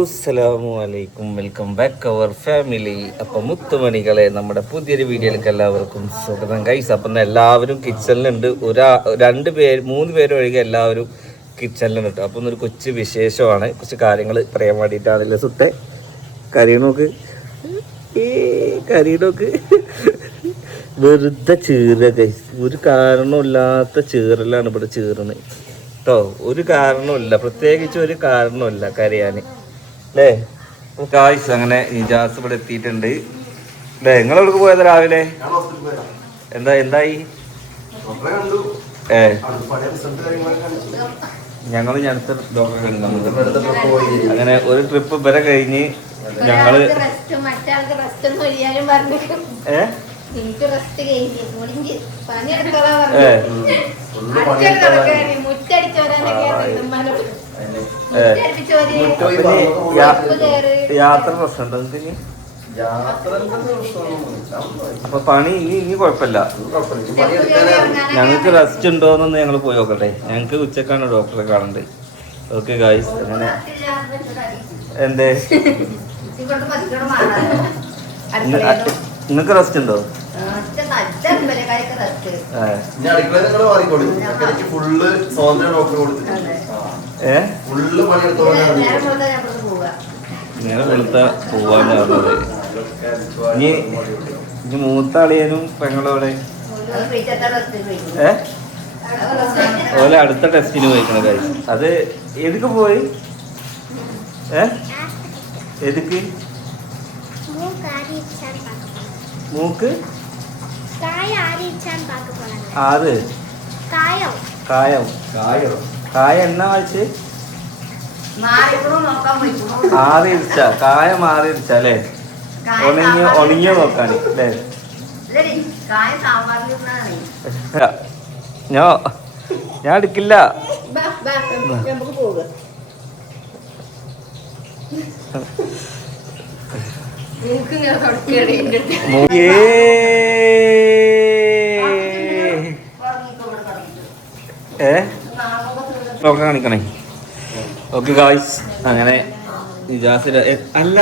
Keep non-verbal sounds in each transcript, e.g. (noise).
അസ്സലാമു അലൈക്കും. Welcome back അവർ family അപ്പം മുത്തുമണികളെ നമ്മുടെ പുതിയൊരു വീഡിയോയിലേക്ക് എല്ലാവർക്കും സ്വാഗതം. കൈസ് അപ്പം എല്ലാവരും കിച്ചണിലുണ്ട്. ഒരാ രണ്ട് പേര് മൂന്ന് പേര് ഒഴികെ എല്ലാവരും കിച്ചണിലുണ്ട് അപ്പം ഒരു കൊച്ചു വിശേഷമാണ്. കുറച്ച് കാര്യങ്ങൾ പറയാൻ വേണ്ടിയിട്ടാണല്ലേ സുട്ടെ കരീനോക്ക് ഏ കരീനോക്ക് വെറുതെ ചീറുക കൈസ് ഒരു കാരണമില്ലാത്ത ചീറലാണ് ഇവിടെ ചീറുന്നത്. കേട്ടോ ഒരു കാരണമില്ല പ്രത്യേകിച്ച് ഒരു കാരണമില്ല കരയാന്. അല്ലേ കായ്സ് അങ്ങനെ ഇജാസ് ഇവിടെ എത്തിയിട്ടുണ്ട്. അല്ലേ നിങ്ങൾ എവിടെ പോയത് രാവിലെ? എന്താ എന്തായി? ഏ. ഞങ്ങൾ ഞടുത്ത ഡോക്ടറെ കണ്ടു. അങ്ങനെ ഒരു ട്രിപ്പ് വരെ കഴിഞ്ഞ് ഞങ്ങൾ റെസ്റ്റ് മറ്റാൾക്ക് റെസ്റ്റ് ഒന്നും ഒഴിയാനും പറഞ്ഞു ഏ? എനിക്ക് റെസ്റ്റ് കഴിഞ്ഞ്. മുടിഞ്ഞ് പണിയെടുത്തോളാ ഏ. പറഞ്ഞു. അടിച്ചോട് നടക്കാന് മുറ്റടിച്ചോരാനൊക്കെ യാത്ര പ്രശ്നമുണ്ടോ. നിങ്ങൾക്ക് ഇനി അപ്പൊ പണി ഇനി ഇനി കുഴപ്പമില്ല ഞങ്ങൾക്ക് റെസ്റ്റ് ഉണ്ടോന്നൊന്ന് ഞങ്ങൾ പോയി നോക്കട്ടെ. ഞങ്ങൾക്ക് ഉച്ചക്കാണ് ഡോക്ടറെ കാണണ്ട്. ഓക്കെ ഗായ്സ് അങ്ങനെ എന്തേ? നിങ്ങക്ക് നിങ്ങൾക്ക് റെസ്റ്റ് ഉണ്ടോ? ഫുള്ള് സ്വാതന്ത്ര്യം ഡോക്ടർ കൊടുത്തു ഏഹ് നേരെ വെളുത്ത പോവാന്ന് ഇനി ഇനി മൂത്ത അളിയനും പെങ്ങളോടെ ഏഹ് ഓലെ അടുത്ത ടെസ്റ്റിന് പോയിക്കണ കാര്യം അത് എതുക്ക് പോയി? ഏഹ് എതുക്ക് മൂക്ക്? ആര് കായം? കായം? കായ എണ്ണ വായിച്ച്? ആറിരിച്ച കായ അല്ലേ? ഉണങ്ങിയ നോക്കാണ് അല്ലേ? സാമ്പാറിൽ ഇടുന്നതാണ്. ഞാ ഞാൻ എടുക്കില്ല. ഏ. ഏ? ഡോക്ടറെ കാണിക്കണേ. ഓക്കെ ഗായ്സ് അങ്ങനെ ഇജാസില അല്ല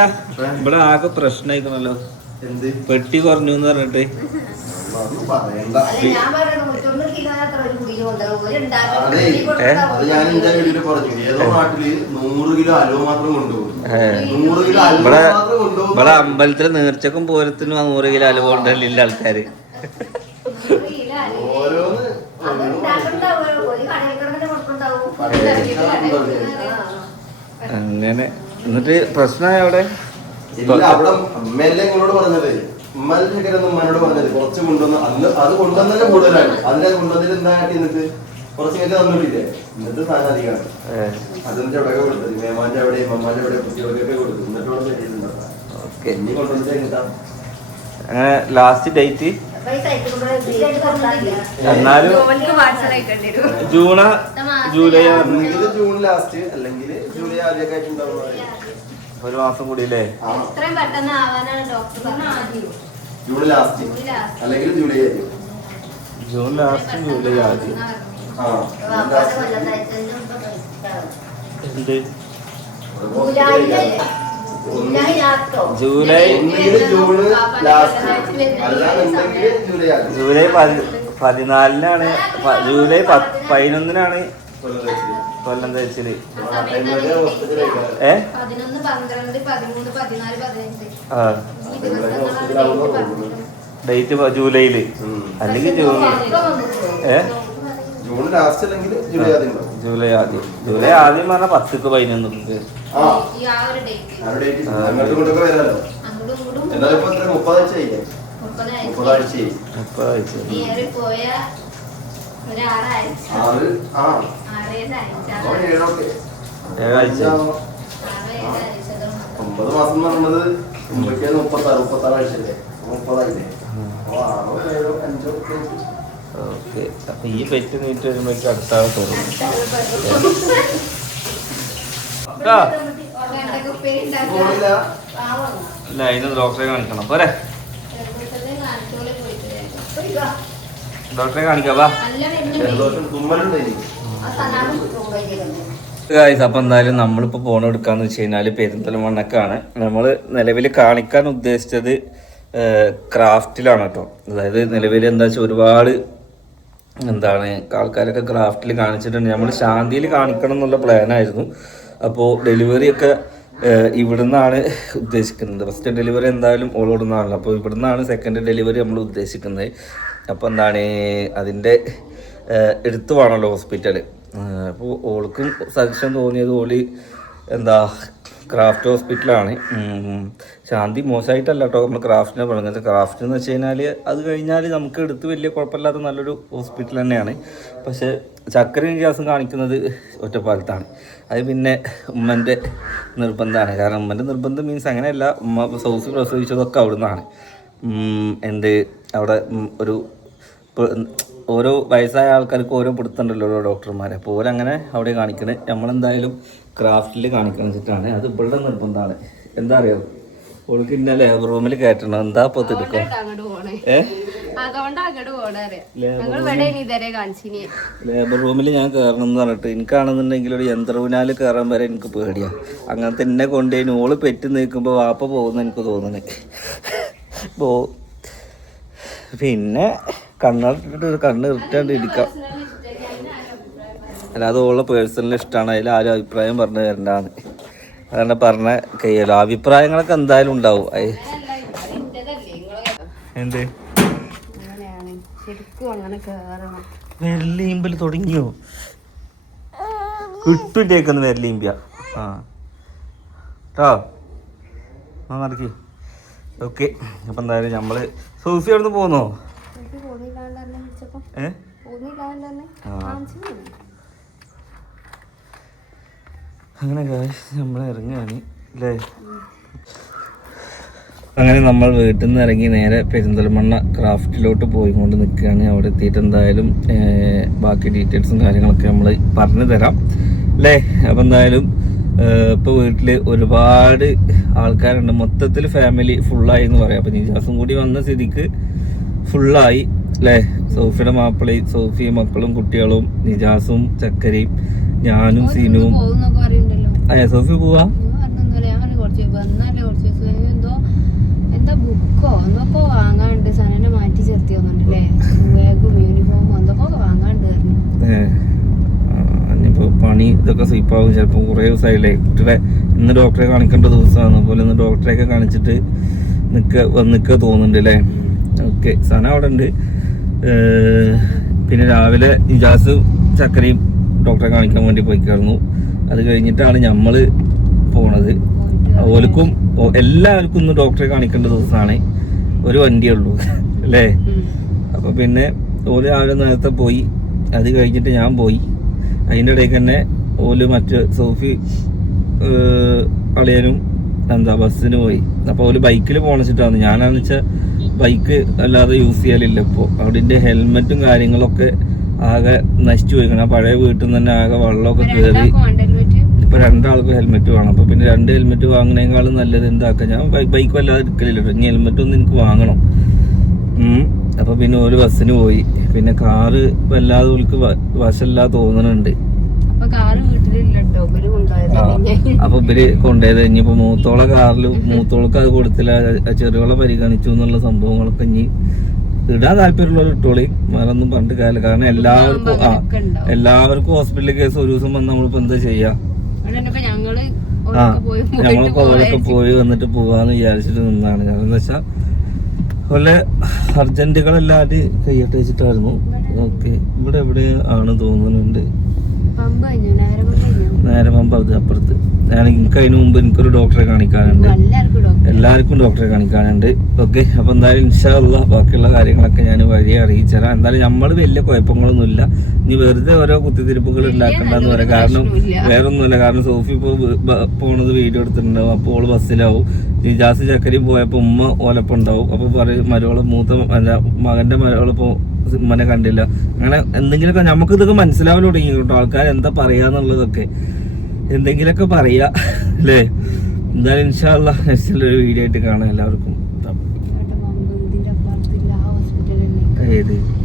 ഇവിടെ ആകെ പ്രശ്നമായിക്കണല്ലോ എന്ത്? പെട്ടി കുറഞ്ഞു എന്ന് പറഞ്ഞിട്ട്. ഇവിടെ അമ്പലത്തിൽ നേർച്ചക്കും പൂരത്തിനും നൂറ് കിലോ അലുവ കൊണ്ടല്ലില്ല ആൾക്കാര്. ഓരോന്ന് അത് ഉണ്ടാക്കണ്ടാവും. ഒരു കടയിൽ കിടന്നിട്ട് കൊടുക്കണ്ടാവും. ആ. അങ്ങനെ. എന്നിട്ട് പ്രശ്നമായ അവിടെ അവിടെ അമ്മയല്ലേ നിങ്ങളോട് പറഞ്ഞത്? ഉമ്മന്റെ ഉമ്മനോട് പറഞ്ഞത്. കുറച്ച് കൊണ്ടുവന്ന് അന്ന് അത് കൊണ്ടുവന്നതിന് കൂടുതലാണ്. അതിനെ കൊണ്ടുവന്നിട്ട് എന്താ കാട്ടി എന്നിട്ട് കുറച്ച് കഴിഞ്ഞ് തന്നിട്ടില്ലേ എന്നിട്ട് സാധനം അധികമാണ്. ഏ, അതിന്റെ എവിടെയൊക്കെ കൊടുത്തത്? മേമാന്റെ അവിടെ മമ്മാന്റെ അവിടെ കുട്ടികൾക്കൊക്കെ കൊടുത്തു എന്നിട്ട് ഇവിടെ പറ്റിയിട്ടുണ്ടോ ഓക്കെ. ഇനി കൊണ്ടുവന്നിട്ട് എങ്ങട്ടാ ലാസ്റ്റ് ഡേറ്റ് എന്നാലും. ജൂണ ജൂലൈ ആണ്. ജൂൺ ലാസ്റ്റ് അല്ലെങ്കിൽ ജൂലൈ ആദ്യമൊക്കെ ഒരു മാസം കൂടി അല്ലേ ആ എത്രയും ആവാനാണ് ഡോക്ടർ പറഞ്ഞത്. ജൂൺ ലാസ്റ്റ് അല്ലെങ്കിൽ ജൂലൈ ആദ്യം. ജൂൺ ലാസ്റ്റ് ജൂലൈ ആദ്യം. ആ. എന്ത്? ജൂലൈ ലാസ്റ്റോ? ജൂലൈ പതിനാലിനാണ് ജൂലൈ പതിനൊന്നിനാണ് കൊല്ലം തേച്ചിൽ. ഏ ആ. ഡേറ്റ് ജൂലൈയിൽ. അല്ലെങ്കിൽ ജൂൺ. ഏ ജൂൺ ലാസ്റ്റ് അല്ലെങ്കിൽ ജൂലൈ ആദ്യം. ജൂലൈ ആദ്യം. ജൂലൈ ആദ്യം പറഞ്ഞാൽ പത്തുക്ക് പതിനൊന്നൊക്കെ ഒമ്പത് മാസം എന്ന് പറഞ്ഞത് മുമ്പൊക്കെ മുപ്പത്താറ് മുപ്പത്താറ് ആഴ്ചയല്ലേ മുപ്പതായില്ലേ? അപ്പൊ ആറോ ഏഴോ അഞ്ചോ. ഓക്കെ അപ്പൊ ഈ പെറ്റ് നീറ്റ് വരുമ്പോഴേക്കും അടുത്ത ആൾ. പാവം. അല്ല അതിന് ഡോക്ടറെ കാണിക്കണം പോരെ. ഡോക്ടറെ കാണിക്കാവാ. ഗായ്സ് അപ്പം എന്തായാലും നമ്മളിപ്പോൾ ഫോൺ എടുക്കാന്ന് വെച്ച് കഴിഞ്ഞാൽ പെരിന്തൽമണ്ണക്കാണ് നമ്മൾ നിലവിൽ കാണിക്കാൻ ഉദ്ദേശിച്ചത് ക്രാഫ്റ്റിലാണ് കേട്ടോ അതായത് നിലവിൽ എന്താ വെച്ചാൽ ഒരുപാട് എന്താണ് ആൾക്കാരൊക്കെ ക്രാഫ്റ്റിൽ കാണിച്ചിട്ടുണ്ട്. നമ്മൾ ശാന്തിയിൽ കാണിക്കണം എന്നുള്ള പ്ലാനായിരുന്നു അപ്പോൾ ഡെലിവറി ഒക്കെ ഇവിടുന്നാണ് ഉദ്ദേശിക്കുന്നത്. ഫസ്റ്റ് ഡെലിവറി എന്തായാലും ഓളോടുന്നാണല്ലോ അപ്പോൾ ഇവിടുന്നാണ് സെക്കൻഡ് ഡെലിവറി നമ്മൾ ഉദ്ദേശിക്കുന്നത്. അപ്പോൾ എന്താണ് അതിന്റെ എടുത്തു വേണമല്ലോ ഹോസ്പിറ്റൽ അപ്പോൾ ഓൾക്കും സജഷൻ തോന്നിയത് ഓളി എന്താ ക്രാഫ്റ്റ് ഹോസ്പിറ്റലാണ്. ശാന്തി മോശമായിട്ടല്ല കേട്ടോ നമ്മൾ ക്രാഫ്റ്റിനെ പറഞ്ഞത് ക്രാഫ്റ്റ് എന്ന് വെച്ച് കഴിഞ്ഞാൽ അത് കഴിഞ്ഞാൽ നമുക്ക് എടുത്ത് വലിയ കുഴപ്പമില്ലാത്ത നല്ലൊരു ഹോസ്പിറ്റൽ തന്നെയാണ്. പക്ഷേ ചക്കരയും ഗ്യാസും കാണിക്കുന്നത് ഒറ്റപ്പാലത്താണ്. അത് പിന്നെ ഉമ്മന്റെ നിർബന്ധമാണ്. കാരണം ഉമ്മന്റെ നിർബന്ധം മീൻസ് അങ്ങനെയല്ല ഉമ്മ സൗസ് പ്രസവിച്ചതൊക്കെ അവിടെ നിന്നാണ് എന്ത്? അവിടെ ഒരു ഓരോ വയസ്സായ ആൾക്കാർക്ക് ഓരോ പിടുത്തുണ്ടല്ലോ ഓരോ ഡോക്ടർമാരെ. അപ്പോൾ ഓരങ്ങനെ അവിടെ കാണിക്കണേ. നമ്മളെന്തായാലും ക്രാഫ്റ്റിൽ കാണിക്കണം വെച്ചിട്ടാണ് അത് ഇവളുടെ നിർബന്ധമാണ്. എന്താ അറിയാം? ഓൾക്ക് ഇന്ന ലേബർ റൂമിൽ കയറ്റണം എന്താ ഇപ്പോൾ തിടുക്കം ഇവിടെ ലേബർ റൂമിൽ ഞാൻ കയറണം എന്ന് പറഞ്ഞിട്ട് എനിക്കാണെന്നുണ്ടെങ്കിൽ ഒരു യന്ത്രവിനാൽ കയറാൻ വരെ എനിക്ക് പേടിയാ. അങ്ങനെ തന്നെ കൊണ്ടുപോയി ഓൾ പെറ്റ് നിൽക്കുമ്പോൾ വാപ്പ പോകുന്ന എനിക്ക് തോന്നണേ. പോ പിന്നെ കണ്ണിട്ടിട്ട് ഒരു കണ്ണ് ഇട്ടാണ്ട് ഇരിക്കാം അല്ലാതെ ഉള്ള പേഴ്സണൽ ഇഷ്ടമാണ് അതിൽ ആരും അഭിപ്രായം പറഞ്ഞു തരണ്ടാന്ന്. അതാണ് പറഞ്ഞ കയ്യല്ലോ അഭിപ്രായങ്ങളൊക്കെ എന്തായാലും ഉണ്ടാവും. എന്ത്? വെരലീമ്പൽ തുടങ്ങിയോ? കിട്ടുണ്ടേക്കുന്ന വെരലീമ്പ്യ ആ. കേട്ടോ ആ നടക്കി. ഓക്കെ. അപ്പം എന്തായാലും നമ്മൾ സൂഫി അവിടെ നിന്ന് പോന്നോ ഏ? ആ. അങ്ങനെ നമ്മൾ ഇറങ്ങുകയാണ് അല്ലേ അങ്ങനെ നമ്മൾ വീട്ടിൽ നിന്ന് ഇറങ്ങി നേരെ പെരിന്തൽമണ്ണ ക്രാഫ്റ്റിലോട്ട് പോയി കൊണ്ട് നിൽക്കുകയാണ്. അവിടെ എത്തിയിട്ട് എന്തായാലും ബാക്കി ഡീറ്റെയിൽസും കാര്യങ്ങളൊക്കെ നമ്മൾ പറഞ്ഞു തരാം അല്ലേ അപ്പം എന്തായാലും ഇപ്പോൾ വീട്ടിൽ ഒരുപാട് ആൾക്കാരുണ്ട്. മൊത്തത്തിൽ ഫാമിലി ഫുള്ളായി എന്ന് പറയാം. അപ്പം നിജാസും കൂടി വന്ന സ്ഥിതിക്ക് ഫുള്ളായി അല്ലേ സോഫിയുടെ മാപ്പിളയും സോഫി മക്കളും കുട്ടികളും നിജാസും ചക്കരയും ഞാനും സീനുവും. അതെ സോഫി പോവാ? എന്തോ എന്താ ബുക്കോ എന്തൊക്കെ വാങ്ങാണ്ട് സനനെ മാറ്റി ചേർത്തി വന്നിട്ടല്ലേ ബാഗും യൂണിഫോമും എന്തൊക്കെ വാങ്ങാണ്ട് പറഞ്ഞു. ഇനിയിപ്പോൾ പണി ഇതൊക്കെ സ്വീപ്പാകും ചിലപ്പോൾ കുറേ ദിവസമായില്ലേ കുട്ടിയുടെ ഇന്ന് ഡോക്ടറെ കാണിക്കേണ്ട ദിവസമാണ്. അതുപോലെ ഇന്ന് ഡോക്ടറെയൊക്കെ കാണിച്ചിട്ട് നിൽക്കുക വന്നിക്കുക തോന്നുന്നുണ്ട് അല്ലേ ഓക്കെ സന അവിടെ ഉണ്ട്. പിന്നെ രാവിലെ ഇജാസ് ചക്കരയും ഡോക്ടറെ കാണിക്കാൻ വേണ്ടി പോയിക്കായിരുന്നു അത് കഴിഞ്ഞിട്ടാണ് നമ്മൾ പോണത്. ഓലക്കും എല്ലാവർക്കും ഒന്ന് ഡോക്ടറെ കാണിക്കേണ്ട ദിവസമാണ് ഒരു വണ്ടിയേ ഉള്ളൂ. (laughs) അല്ലേ? അപ്പോൾ പിന്നെ ഓൽ രാവിലെ നേരത്തെ പോയി. അത് കഴിഞ്ഞിട്ട് ഞാൻ പോയി. അതിന്റെ ഇടയിൽ തന്നെ ഓൽ മറ്റ് സോഫി അളിയനും എന്താ ബസ്സിന് പോയി. അപ്പോൾ ഓൽ ബൈക്കിൽ പോണിച്ചിട്ടാണ് ഞാനാണെന്ന് വെച്ചാൽ ബൈക്ക് അല്ലാതെ യൂസ് ചെയ്യലില്ല ഇപ്പോൾ അവിടെ ഹെൽമെറ്റും കാര്യങ്ങളൊക്കെ ആകെ നശിച്ചു പോയിക്കണം. ആ പഴയ വീട്ടിൽ നിന്ന് തന്നെ ആകെ വെള്ളമൊക്കെ കയറി ഇപ്പൊ രണ്ടാൾക്കും ഹെൽമെറ്റ് വേണം. അപ്പൊ പിന്നെ രണ്ട് ഹെൽമെറ്റ് വാങ്ങണേക്കാളും നല്ലത് എന്താക്കാം ഞാൻ ബൈക്ക് വല്ലാതെ എടുക്കലില്ല. ഇനി ഹെൽമെറ്റ് ഒന്ന് എനിക്ക് വാങ്ങണം. ഉം. അപ്പൊ പിന്നെ ഒരു ബസ്സിന് പോയി. പിന്നെ കാറ് വല്ലാതെ ഓൾക്ക് വ- തോന്നണുണ്ട്. തോന്നുന്നുണ്ട് അപ്പൊ ഇവർ കൊണ്ടുപോയത് ഇനിയിപ്പോ മൂത്തോളെ കാറിൽ മൂത്തോൾക്ക് അത് കൊടുത്തില്ല. ചെറുകളെ പരിഗണിച്ചു എന്നുള്ള സംഭവങ്ങളൊക്കെ ഇനി ഇടാൻ താല്പര്യമുള്ളവർ ഇട്ടോളി. വേറെ ഒന്നും പണ്ട് കാര്യമില്ല കാരണം എല്ലാവർക്കും ആ എല്ലാവർക്കും ഹോസ്പിറ്റലിൽ കേസ് ഒരു ദിവസം വന്ന് നമ്മളിപ്പോ എന്താ ചെയ്യാ? ആ ഞങ്ങളൊക്കെ അവരൊക്കെ പോയി വന്നിട്ട് പോവാന്ന് വിചാരിച്ചിട്ട് നിന്നാണ്. കാരണം എന്താ വെച്ചാ അതുപോലെ അർജന്റുകളെല്ലാവരും കയ്യട്ട് വെച്ചിട്ടായിരുന്നു. ഓക്കെ ഇവിടെ എവിടെ ആണ് തോന്നുന്നുണ്ട്. നേരം പമ്പ് അത് അപ്പുറത്ത്. എനിക്ക് അതിന് മുമ്പ് എനിക്കൊരു ഡോക്ടറെ കാണിക്കാനുണ്ട്. എല്ലാവർക്കും ഡോക്ടറെ കാണിക്കാനുണ്ട്. ഓക്കെ അപ്പൊ എന്തായാലും ഇൻഷാല്ല ബാക്കിയുള്ള കാര്യങ്ങളൊക്കെ ഞാൻ വഴിയെ അറിയിച്ചുതരാം എന്തായാലും നമ്മൾ വലിയ കുഴപ്പങ്ങളൊന്നുമില്ല. ഇനി വെറുതെ ഓരോ കുത്തിത്തിരിപ്പുകൾ ഉണ്ടാക്കണ്ടെന്ന് പറയാം. കാരണം വേറൊന്നുമില്ല. കാരണം സോഫി ഇപ്പോൾ പോണത് വീഡിയോ എടുത്തിട്ടുണ്ടാവും. അപ്പോൾ ഓൾ ബസ്സിലാവും. ജാസ് ചക്കരി പോയപ്പോൾ ഉമ്മ ഓലപ്പം ഉണ്ടാവും. അപ്പോൾ പറയും മരോൾ മൂത്ത അല്ല മരവള മരോളിപ്പോൾ ഉമ്മനെ കണ്ടില്ല. അങ്ങനെ എന്തെങ്കിലുമൊക്കെ നമുക്ക് ഇതൊക്കെ മനസ്സിലാവാൻ തുടങ്ങി കേട്ടോ ആൾക്കാർ എന്താ പറയാന്നുള്ളതൊക്കെ. എന്തെങ്കിലുമൊക്കെ പറയാ. അല്ലേ? എന്തായാലും ഇൻഷാല്ല നെക്സ്റ്റ് ഒരു വീഡിയോ ആയിട്ട് കാണാം എല്ലാവർക്കും. ഏത്?